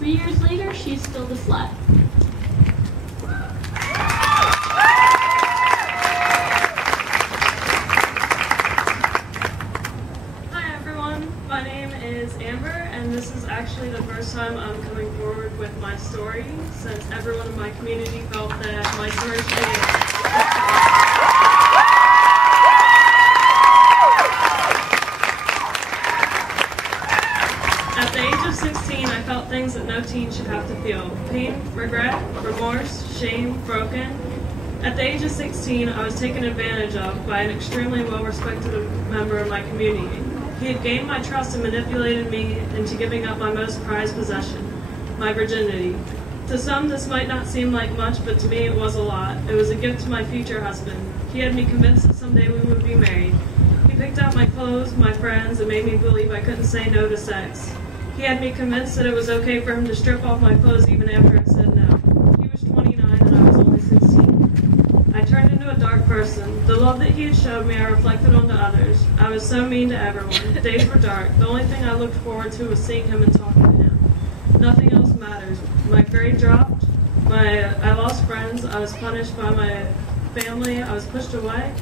3 years later, she's still the slut. Hi everyone, my name is Amber, and this is actually the first time I'm coming forward with my story, since everyone in my community felt that my story should be At the age of 16, I felt things that no teen should have to feel. Pain, regret, remorse, shame, broken. At the age of 16, I was taken advantage of by an extremely well-respected member of my community. He had gained my trust and manipulated me into giving up my most prized possession, my virginity. To some, this might not seem like much, but to me it was a lot. It was a gift to my future husband. He had me convinced that someday we would be married. He picked out my clothes, my friends, and made me believe I couldn't say no to sex. He had me convinced that it was okay for him to strip off my clothes even after I said no. He was 29 and I was only 16. I turned into a dark person. The love that he had showed me I reflected onto others. I was so mean to everyone. Days were dark. The only thing I looked forward to was seeing him and talking to him. Nothing else matters. My grade dropped. I lost friends. I was punished by my family. I was pushed away.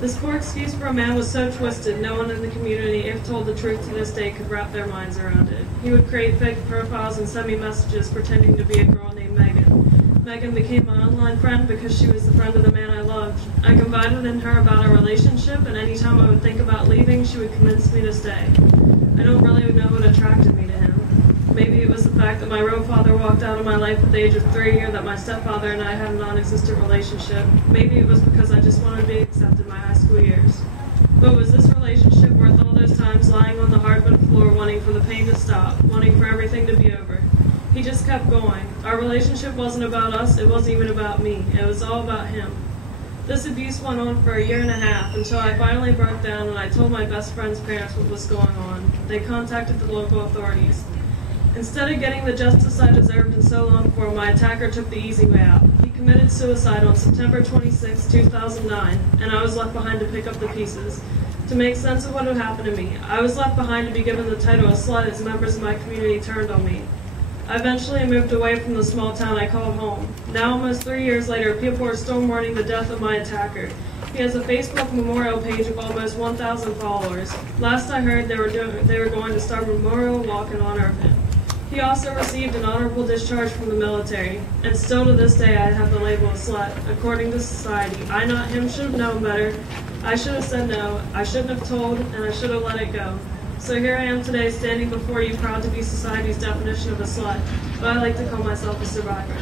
This poor excuse for a man was so twisted, no one in the community, if told the truth to this day, could wrap their minds around it. He would create fake profiles and send me messages pretending to be a girl named Megan. Megan became my online friend because she was the friend of the man I loved. I confided in her about our relationship, and anytime I would think about leaving, she would convince me to stay. I don't really know what attracted me to him. Maybe it was the fact that my real father walked out of my life at the age of 3, or that my stepfather and I had a non-existent relationship. Maybe it was because I just wanted to be accepted my high school years. But was this relationship worth all those times lying on the hardwood floor wanting for the pain to stop, wanting for everything to be over? He just kept going. Our relationship wasn't about us, it wasn't even about me. It was all about him. This abuse went on for a year and a half until I finally broke down and I told my best friend's parents what was going on. They contacted the local authorities. Instead of getting the justice I deserved and so long for, my attacker took the easy way out. He committed suicide on September 26, 2009, and I was left behind to pick up the pieces. To make sense of what had happened to me, I was left behind to be given the title of slut as members of my community turned on me. I eventually moved away from the small town I called home. Now, almost 3 years later, people are still mourning the death of my attacker. He has a Facebook memorial page of almost 1,000 followers. Last I heard, they were going to start a memorial walk in honor of him. He also received an honorable discharge from the military, and still to this day I have the label of slut. According to society, I, not him, should have known better. I should have said no, I shouldn't have told, and I should have let it go. So here I am today standing before you, proud to be society's definition of a slut, but I like to call myself a survivor.